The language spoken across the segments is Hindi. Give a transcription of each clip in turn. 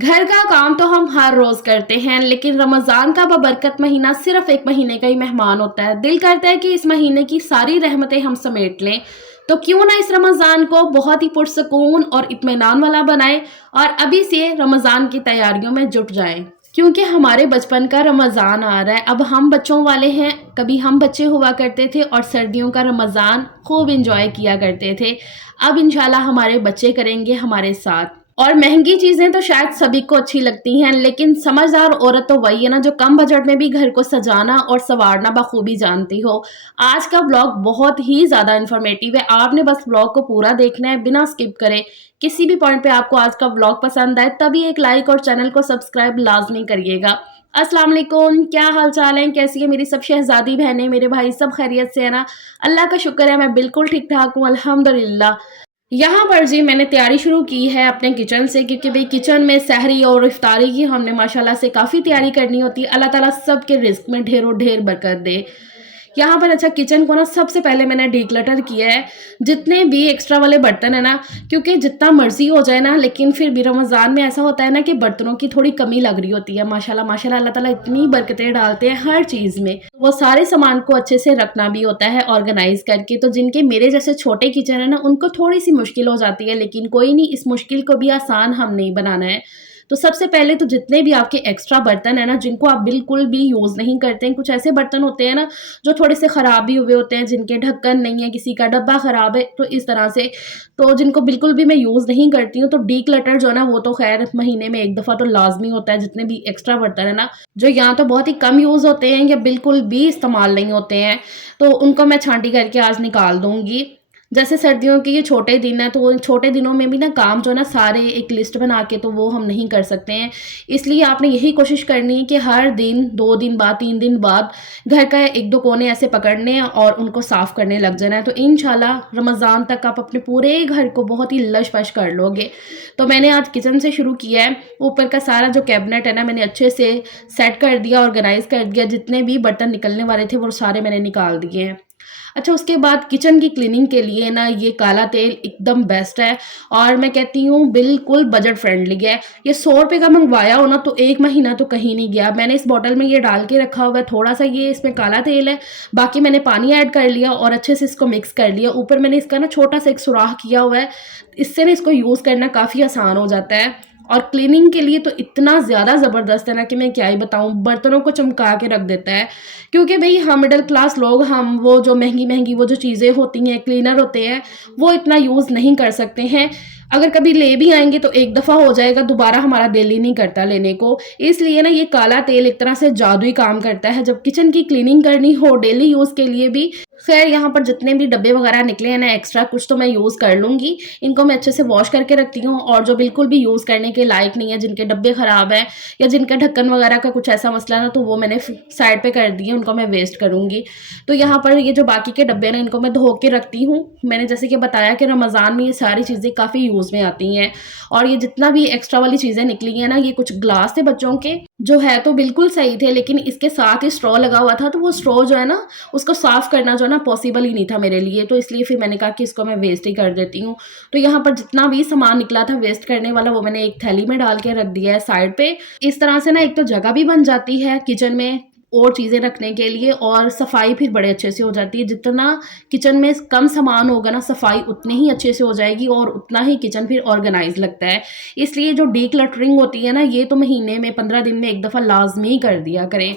घर का काम तो हम हर रोज़ करते हैं, लेकिन रमज़ान का बबरकत महीना सिर्फ़ 1 महीने का ही मेहमान होता है। दिल करता है कि इस महीने की सारी रहमतें हम समेट लें। तो क्यों ना इस रमज़ान को बहुत ही पुरसकून और इत्मीनान वाला बनाएँ और अभी से रमज़ान की तैयारियों में जुट जाएँ। क्योंकि हमारे बचपन का रमज़ान आ रहा है, अब हम बच्चों वाले हैं, कभी हम बच्चे हुआ करते थे और सर्दियों का रमज़ान खूब एन्जॉय किया करते थे। अब इंशाल्लाह हमारे बच्चे करेंगे हमारे साथ। और महँगी चीज़ें तो शायद सभी को अच्छी लगती हैं, लेकिन समझदार औरत तो वही है ना जो कम बजट में भी घर को सजाना और सँवारना बखूबी जानती हो। आज का व्लॉग बहुत ही ज़्यादा इन्फॉर्मेटिव है, आपने बस व्लॉग को पूरा देखना है बिना स्किप करे। किसी भी पॉइंट पे आपको आज का व्लॉग पसंद आए तभी एक लाइक और चैनल को सब्सक्राइब लाज़मी करिएगा। अस्सलाम वालेकुम, क्या हाल-चाल है? कैसी है मेरी सब शहज़ादी बहनें, मेरे भाई सब खैरियत से है ना? अल्लाह का शुक्र है मैं बिल्कुल ठीक-ठाक हूँ अल्हम्दुलिल्लाह। यहाँ पर जी मैंने तैयारी शुरू की है अपने किचन से, क्योंकि भई किचन में सहरी और इफ्तारी की हमने माशाल्लाह से काफ़ी तैयारी करनी होती है। अल्लाह ताला सबके रिज़्क में ढेरों ढेर बरकत दे। यहाँ पर अच्छा किचन को ना सबसे पहले मैंने डिक्लटर किया है, जितने भी एक्स्ट्रा वाले बर्तन है ना, क्योंकि जितना मर्ज़ी हो जाए ना, लेकिन फिर भी रमज़ान में ऐसा होता है ना कि बर्तनों की थोड़ी कमी लग रही होती है। माशाल्लाह माशाल्लाह अल्लाह ताला इतनी बरकतें डालते हैं हर चीज़ में। वो सारे सामान को अच्छे से रखना भी होता है ऑर्गेनाइज़ करके। तो जिनके मेरे जैसे छोटे किचन है ना, उनको थोड़ी-सी मुश्किल हो जाती है, लेकिन कोई नहीं, इस मुश्किल को भी आसान हम नहीं बनाना है। तो सबसे पहले तो जितने भी आपके एक्स्ट्रा बर्तन हैं ना, जिनको आप बिल्कुल भी यूज़ नहीं करते हैं, कुछ ऐसे बर्तन होते हैं ना जो थोड़े से ख़राब भी हुए होते हैं, जिनके ढक्कन नहीं है, किसी का डब्बा ख़राब है, तो इस तरह से, तो जिनको बिल्कुल भी मैं यूज़ नहीं करती हूँ, तो डिक्लटर जो है ना, वो तो ख़ैर महीने में 1 दफ़ा तो लाज़मी होता है। जितने भी एक्स्ट्रा बर्तन है ना, जो या तो बहुत ही कम यूज़ होते हैं या बिल्कुल भी इस्तेमाल नहीं होते हैं, तो उनको मैं छाँटी करके आज निकाल दूँगी। जैसे सर्दियों के ये छोटे दिन हैं, तो उन छोटे दिनों में भी ना काम जो है ना सारे एक लिस्ट बना के तो वो हम नहीं कर सकते हैं। इसलिए आपने यही कोशिश करनी है कि हर दिन, 2 दिन बाद, 3 दिन बाद घर का 1-2 कोने ऐसे पकड़ने हैं और उनको साफ़ करने लग जाना है। तो इंशाल्लाह रमज़ान तक आप अपने पूरे घर को बहुत ही लश-पश कर लोगे। तो मैंने आज किचन से शुरू किया है। ऊपर का सारा जो कैबिनेट है ना, मैंने अच्छे से सेट कर दिया, ऑर्गेनाइज़ कर दिया। जितने भी बर्तन निकलने वाले थे वो सारे मैंने निकाल दिए हैं। अच्छा, उसके बाद किचन की क्लीनिंग के लिए ना ये काला तेल एकदम बेस्ट है और मैं कहती हूँ बिल्कुल बजट फ्रेंडली है। ये 100 रुपए का मंगवाया हो ना तो 1 महीना तो कहीं नहीं गया। मैंने इस बॉटल में ये डाल के रखा हुआ है, थोड़ा-सा ये इसमें काला तेल है, बाकी मैंने पानी ऐड कर लिया और अच्छे से इसको मिक्स कर लिया। ऊपर मैंने इसका ना छोटा-सा एक सुराख किया हुआ है, इससे ना इसको यूज़ करना काफ़ी आसान हो जाता है। और क्लीनिंग के लिए तो इतना ज़्यादा ज़बरदस्त है ना कि मैं क्या ही बताऊँ, बर्तनों को चमका के रख देता है। क्योंकि भई हम मिडल क्लास लोग, हम वो जो महँगी-महँगी वो जो चीज़ें होती हैं, क्लीनर होते हैं, वो इतना यूज़ नहीं कर सकते हैं। अगर कभी ले भी आएँगे तो एक दफ़ा हो जाएगा, दोबारा हमारा दिल ही नहीं करता लेने को। इसलिए ना ये काला तेल एक तरह से जादुई काम करता है जब किचन की क्लीनिंग करनी हो डेली यूज़ के लिए भी। ख़ैर यहाँ पर जितने भी डब्बे वग़ैरह निकले हैं ना एक्स्ट्रा, कुछ तो मैं यूज़ कर लूँगी। इनको मैं अच्छे से वॉश करके रखती हूँ और जो बिल्कुल भी यूज़ करने के लायक नहीं है, जिनके डब्बे ख़राब हैं या जिनका ढक्कन वग़ैरह का कुछ ऐसा मसला है ना, तो वो मैंने साइड पे कर दिए, उनको मैं वेस्ट करूँगी। तो यहाँ पर ये जो बाकी के डब्बे हैं ना, इनको मैं धो के रखती हूँ। मैंने जैसे कि बताया कि रमज़ान में ये सारी चीज़ें काफ़ी यूज़ में आती हैं और ये जितना भी एक्स्ट्रा वाली चीज़ें निकली हैं ना, ये कुछ ग्लास थे बच्चों के, जो है तो बिल्कुल सही थे, लेकिन इसके साथ ही स्ट्रॉ लगा हुआ था, तो वो स्ट्रॉ जो है ना, उसको साफ़ करना जो है ना पॉसिबल ही नहीं था मेरे लिए, तो इसलिए फिर मैंने कहा कि इसको मैं वेस्ट ही कर देती हूँ। तो यहाँ पर जितना भी सामान निकला था वेस्ट करने वाला, वो मैंने एक थैली में डाल के रख दिया है साइड पे। इस तरह से ना एक तो जगह भी बन जाती है किचन में और चीज़ें रखने के लिए, और सफाई फिर बड़े अच्छे से हो जाती है। जितना किचन में कम सामान होगा ना, सफाई उतनी ही अच्छे से हो जाएगी और उतना ही किचन फिर ऑर्गेनाइज लगता है। इसलिए जो डीक्लटरिंग होती है ना, ये तो महीने में 15 दिन में एक दफ़ा लाज़मी कर दिया करें।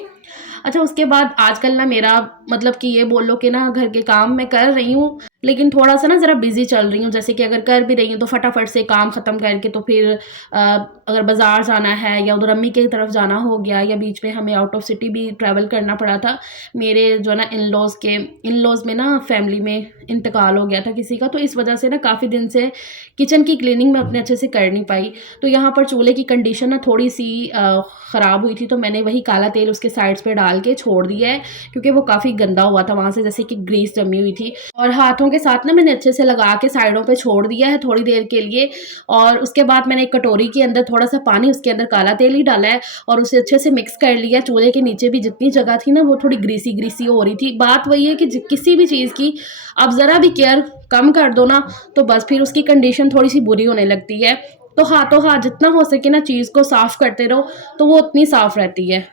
अच्छा, उसके बाद आजकल ना मेरा मतलब कि ये बोल लो कि ना घर के काम मैं कर रही हूँ, लेकिन थोड़ा-सा ना ज़रा बिज़ी चल रही हूँ। जैसे कि अगर कर भी रही हूँ तो फटाफट से काम ख़त्म करके तो फिर अगर बाज़ार जाना है या उधर अम्मी की तरफ जाना हो गया, या बीच में हमें आउट ऑफ सिटी भी ट्रैवल करना पड़ा था। मेरे जो है ना इन-लॉज़ में ना फैमिली में इंतकाल हो गया था किसी का, तो इस वजह से ना काफ़ी दिन से किचन की क्लीनिंग मैं अपने अच्छे से कर नहीं पाई। तो यहाँ पर चूल्हे की कंडीशन ना थोड़ी-सी ख़राब हुई थी, तो मैंने वही काला तेल उसके साइड्स पे डाल के छोड़ दिया है, क्योंकि वो काफ़ी गंदा हुआ था वहाँ से, जैसे कि ग्रीस जमी हुई थी। और हाथों के साथ ना मैंने अच्छे से लगा के साइडों पे छोड़ दिया है थोड़ी देर के लिए, और उसके बाद मैंने एक कटोरी के अंदर थोड़ा-सा पानी, उसके अंदर काला तेल ही डाला है और उसे अच्छे से मिक्स कर लिया। चूल्हे के नीचे भी जितनी जगह थी ना, वो थोड़ी ग्रीसी-ग्रीसी हो रही थी। बात वही है कि किसी भी चीज़ की आप ज़रा भी केयर कम कर दो ना, तो बस फिर उसकी कंडीशन थोड़ी-सी बुरी होने लगती है। तो हाथों हाथ जितना हो सके ना चीज़ को साफ़ करते रहो, तो वो उतनी साफ़ रहती है।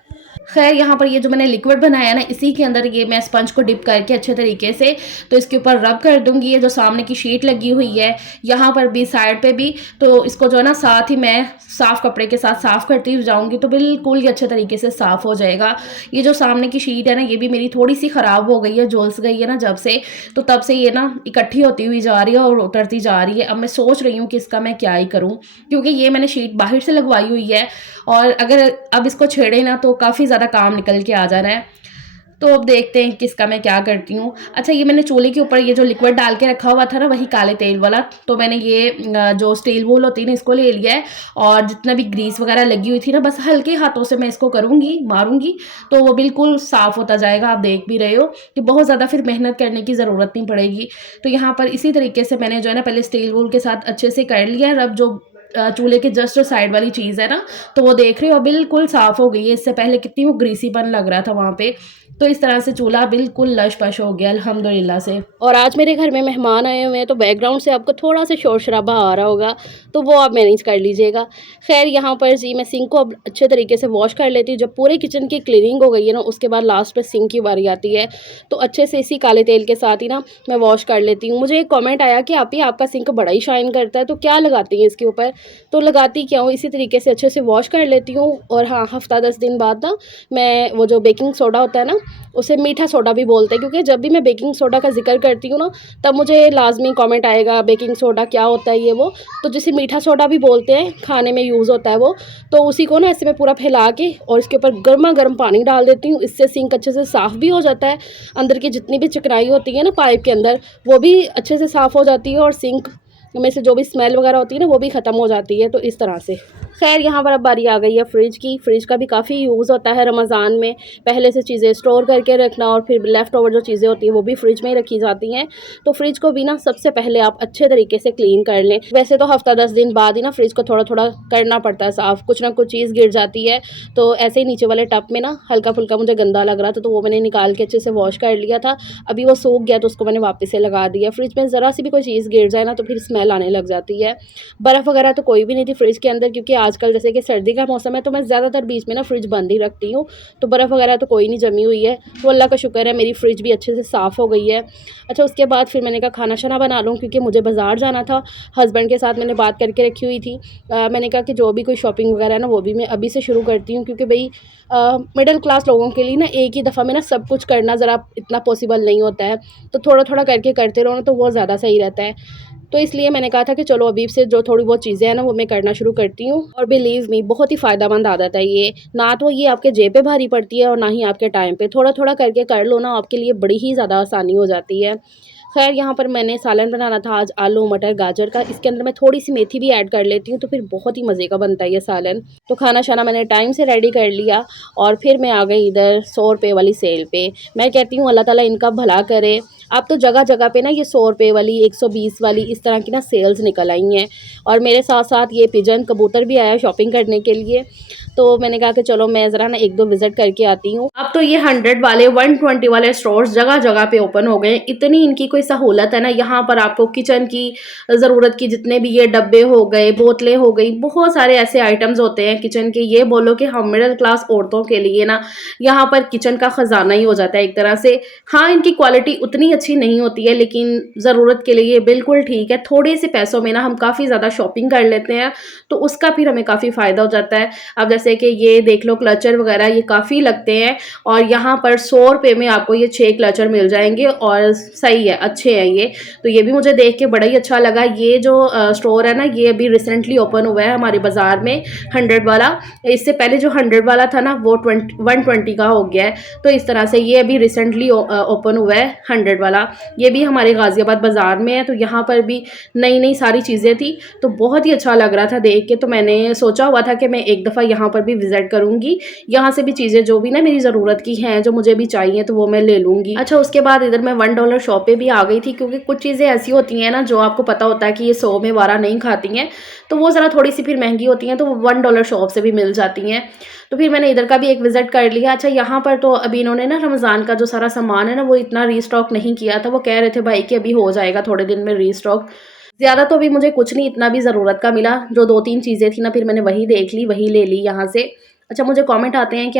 खैर यहाँ पर ये जो मैंने लिक्विड बनाया है ना, इसी के अंदर ये मैं स्पंज को डिप करके अच्छे तरीके से तो इसके ऊपर रब कर दूँगी। ये जो सामने की शीट लगी हुई है, यहाँ पर भी साइड पे भी, तो इसको जो है ना साथ ही मैं साफ़ कपड़े के साथ साफ़ करती जाऊँगी, तो बिल्कुल ये अच्छे तरीके से साफ़ हो जाएगा। ये जो सामने की शीट है ना, ये भी मेरी थोड़ी-सी ख़राब हो गई है, झुलस गई है ना जब से, तो तब से ये ना इकट्ठी होती हुई जा रही है और उतरती जा रही है। अब मैं सोच रही हूँ कि इसका मैं क्या ही करूँ, क्योंकि ये मैंने शीट बाहर से लगवाई हुई है और अगर अब इसको छेड़े ना तो काफ़ी ज़्यादा काम निकल के आ जा रहा है। तो अब देखते हैं कि इसका मैं क्या करती हूँ। अच्छा, ये मैंने चूल्हे के ऊपर ये जो लिक्विड डाल के रखा हुआ था ना, वही काले तेल वाला, तो मैंने ये जो स्टील वूल होती है ना, इसको ले लिया है और जितना भी ग्रीस वगैरह लगी हुई थी ना, बस हल्के हाथों से मैं इसको करूँगी, मारूँगी, तो वो बिल्कुल साफ़ होता जाएगा। आप देख भी रहे हो कि बहुत ज़्यादा फिर मेहनत करने की ज़रूरत नहीं पड़ेगी। तो यहाँ पर इसी तरीके से मैंने जो है ना पहले स्टील वूल के साथ अच्छे से कर लिया है रब, जो चूल्हे के जस्ट साइड वाली चीज़ है ना, तो वो देख रहे हो बिल्कुल साफ़ हो गई है। इससे पहले कितनी वो ग्रीसीपन लग रहा था वहाँ पे। तो इस तरह से चूल्हा बिल्कुल लश-पश हो गया अल्हम्दुलिल्लाह से। और आज मेरे घर में मेहमान आए हुए हैं, तो बैकग्राउंड से आपको थोड़ा-सा शोर-शराबा आ रहा होगा, तो वो आप मैनेज कर लीजिएगा। ख़ैर यहाँ पर जी मैं सिंक को अब अच्छे तरीके से वॉश कर लेती हूँ। जब पूरे किचन की क्लीनिंग हो गई है ना, उसके बाद लास्ट में सिंक की बारी आती है, तो अच्छे से इसी काले तेल के साथ ही ना मैं वॉश कर लेती हूँ। मुझे एक कमेंट आया कि आपी आपका सिंक बड़ा ही शाइन करता है, तो क्या लगाती हैं इसके ऊपर? तो लगाती क्या हूँ, इसी तरीके से अच्छे से वॉश कर लेती हूँ। और हाँ, हफ़्ता 10 दिन बाद ना मैं वो जो बेकिंग सोडा होता है ना, उसे मीठा सोडा भी बोलते हैं, क्योंकि जब भी मैं बेकिंग सोडा का ज़िक्र करती हूँ ना, तब मुझे लाज़मी कमेंट आएगा बेकिंग सोडा क्या होता है ये वो। तो जिसे मीठा सोडा भी बोलते हैं, खाने में यूज़ होता है वो, तो उसी को ना ऐसे मैं पूरा फैला के और इसके ऊपर गर्मा-गर्म पानी डाल देती हूँ। इससे सिंक अच्छे से साफ़ भी हो जाता है, अंदर की जितनी भी चिकनाई होती है ना पाइप के अंदर, वो भी अच्छे से साफ़ हो जाती है और सिंक में से जो भी स्मेल वगैरह होती है ना, वो भी ख़त्म हो जाती है। तो इस तरह से खैर यहाँ पर अब बारी आ गई है फ्रिज की। फ्रिज का भी काफ़ी यूज़ होता है रमज़ान में, पहले से चीज़ें स्टोर करके रखना और फिर लेफ़्ट ओवर जो चीज़ें होती हैं वो भी फ्रिज में ही रखी जाती हैं। तो फ्रिज को भी ना सबसे पहले आप अच्छे तरीके से क्लीन कर लें। वैसे तो हफ़्ता 10 दिन बाद ही ना फ्रिज को थोड़ा-थोड़ा करना पड़ता है साफ़, कुछ ना कुछ चीज़ गिर जाती है। तो ऐसे ही नीचे वाले टब में ना हल्का-फुल्का मुझे गंदा लग रहा था, तो वो मैंने निकाल के अच्छे से वॉश कर लिया था। अभी वो सूख गया तो उसको मैंने वापस से लगा दिया। फ्रिज में ज़रा सी भी कोई चीज़ गिर जाए ना तो फिर स्मेल आने लग जाती है। बर्फ़ वगैरह तो कोई भी नहीं थी फ्रिज के अंदर, क्योंकि आजकल जैसे कि सर्दी का मौसम है, तो मैं ज़्यादातर बीच में ना फ्रिज बंद ही रखती हूँ। तो बर्फ़ वगैरह तो कोई नहीं जमी हुई है, तो अल्लाह का शुक्र है मेरी फ्रिज भी अच्छे से साफ़ हो गई है। अच्छा, उसके बाद फिर मैंने कहा खाना-शाना बना लूँ, क्योंकि मुझे बाज़ार जाना था। हस्बैंड के साथ मैंने बात करके रखी हुई थी। मैंने कहा कि जो भी कोई शॉपिंग वगैरह है ना, वो भी मैं अभी से शुरू करती हूँ, क्योंकि भई मिडल क्लास लोगों के लिए ना एक ही दफ़ा में ना सब कुछ करना ज़रा इतना पॉसिबल नहीं होता है। तो थोड़ा-थोड़ा करके करते रहो ना, तो वो ज़्यादा सही रहता है। तो इसलिए मैंने कहा था कि चलो अभी से जो थोड़ी बहुत चीज़ें हैं ना, वो मैं करना शुरू करती हूँ। और बिलीव मी, बहुत ही फ़ायदेमंद आदत है ये। ना तो ये आपके जेब पे भारी पड़ती है और ना ही आपके टाइम पे। थोड़ा-थोड़ा करके कर लो ना, आपके लिए बड़ी ही ज़्यादा आसानी हो जाती है। ख़ैर यहाँ पर मैंने सालन बनाना था आज आलू, मटर, गाजर का। इसके अंदर मैं थोड़ी-सी मेथी भी ऐड कर लेती हूँ, तो फिर बहुत ही मज़े का बनता है ये सालन। तो खाना-शाना मैंने टाइम से रेडी कर लिया और फिर मैं आ गई इधर 100 रुपए वाली सेल पे। मैं कहती हूँ अल्लाह ताला इनका भला करे। अब तो जगह-जगह पे ना ये 100 रुपए वाली, 120 वाली इस तरह की ना सेल्स निकल आई हैं। और मेरे साथ-साथ ये पिजन कबूतर भी आया शॉपिंग करने के लिए। तो मैंने कहा कि चलो मैं ज़रा ना 1-2 विज़िट करके आती हूँ। अब तो ये 100 वाले, 120 वाले स्टोर्स जगह-जगह पे ओपन हो गए हैं। इतनी इनकी कोई सहूलत है ना, यहाँ पर आपको किचन की ज़रूरत की जितने भी ये डब्बे हो गए, बोतलें हो गई, बहुत सारे ऐसे आइटम्स होते हैं किचन के। ये बोलो कि हम मिडल क्लास औरतों के लिए ना यहाँ पर किचन का ख़ज़ाना ही हो जाता है एक तरह से। हाँ, इनकी क्वालिटी उतनी अच्छी नहीं होती है, लेकिन ज़रूरत के लिए बिल्कुल ठीक है। थोड़े से पैसों में ना हम काफ़ी ज़्यादा शॉपिंग कर लेते हैं, तो उसका फिर हमें काफ़ी फ़ायदा हो जाता है। अब जैसे कि ये देख लो क्लचर वगैरह, ये काफ़ी लगते हैं और यहाँ पर 100 रुपए में आपको ये 6 क्लचर मिल जाएँगे और सही है, अच्छे हैं ये। तो ये भी मुझे देख के बड़ा ही अच्छा लगा। ये जो स्टोर है ना, ये अभी रिसेंटली ओपन हुआ है हमारे बाज़ार में, 100 वाला। इससे पहले जो 100 वाला था ना, वो 120 का हो गया है। तो इस तरह से ये अभी रिसेंटली ओपन हुआ है 100 वाला। ये भी हमारे गाज़ियाबाद बाज़ार में है, तो यहाँ पर भी नई-नई सारी चीज़ें थी, तो बहुत ही अच्छा लग रहा था देख के। तो मैंने सोचा हुआ था कि मैं एक दफ़ा यहाँ पर भी विज़िट करूँगी। यहाँ से भी चीज़ें जो भी ना मेरी ज़रूरत की हैं, जो मुझे भी चाहिए, तो वो मैं ले लूँगी। अच्छा, उसके बाद इधर मैं $1 शॉप पे भी आ गई थी, क्योंकि कुछ चीज़ें ऐसी होती हैं ना जो आपको पता होता है कि ये 100 में वारा नहीं खाती हैं, तो वो ज़रा थोड़ी-सी फिर महँगी होती हैं, तो वो $1 शॉप से भी मिल जाती हैं। तो फिर मैंने इधर का भी एक विज़िट कर लिया। अच्छा, यहाँ पर तो अभी इन्होंने ना रमज़ान का जो सारा सामान है ना, वो इतना रीस्टॉक नहीं किया था। वो कह रहे थे भाई कि अभी हो जाएगा थोड़े दिन में रीस्टॉक। ज़्यादा तो अभी मुझे कुछ नहीं इतना भी ज़रूरत का मिला, जो 2-3 चीज़ें थी ना फिर मैंने वही देख ली, वही ले ली यहाँ से। अच्छा मुझे कमेंट आते हैं कि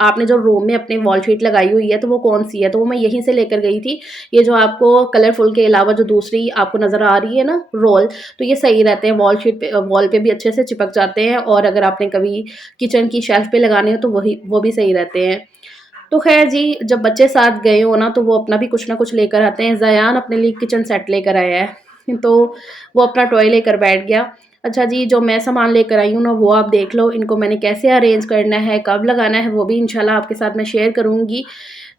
आपने जो रूम में अपने वॉल शीट लगाई हुई है तो वो कौन-सी है? तो वो मैं यहीं से लेकर गई थी। ये जो आपको कलरफुल के अलावा जो दूसरी आपको नज़र आ रही है ना रोल, तो ये सही रहते हैं वॉल पे भी अच्छे से चिपक जाते हैं और अगर आपने कभी किचन की शेल्फ़ पे लगाने हो तो वो भी सही रहते हैं। तो ख़ैर जी, जब बच्चे साथ गए हो ना, तो वो अपना भी कुछ ना कुछ लेकर आते हैं। ज़यान अपने लिए किचन सेट लेकर आया है, तो वो अपना टॉय लेकर बैठ गया। अच्छा जी, जो मैं सामान लेकर आई हूँ ना, वो आप देख लो। इनको मैंने कैसे अरेंज करना है, कब लगाना है, वो भी इंशाल्लाह आपके साथ मैं शेयर करूँगी।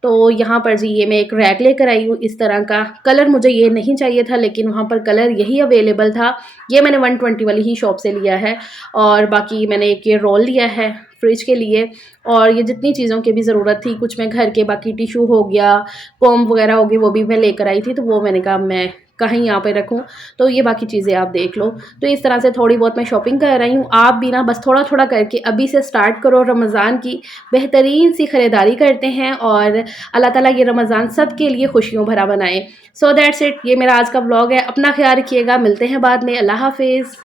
तो यहाँ पर जी ये मैं एक रैक लेकर आई हूँ इस तरह का। कलर मुझे ये नहीं चाहिए था, लेकिन वहाँ पर कलर यही अवेलेबल था। ये मैंने 120 वाली ही शॉप से लिया है और बाकी मैंने एक ये रोल लिया है फ्रिज के लिए और ये जितनी चीज़ों की भी ज़रूरत थी, कुछ मैं घर के बाकी टिश्यू हो गया, कॉम्ब वगैरह हो गई, वो भी मैं लेकर आई थी, तो वो मैंने कहा मैं कहीं यहाँ पे रखूँ, तो ये बाकी चीज़ें आप देख लो। तो इस तरह से थोड़ी बहुत मैं शॉपिंग कर रही हूँ। आप भी ना बस थोड़ा-थोड़ा करके अभी से स्टार्ट करो, रमज़ान की बेहतरीन सी खरीदारी करते हैं और अल्लाह ताला ये रमज़ान सबके लिए खुशियों भरा बनाए। सो दैट्स इट, ये मेरा आज का व्लॉग है। अपना ख़्याल रखिएगा, मिलते हैं बाद में। अल्लाह हाफ़िज़।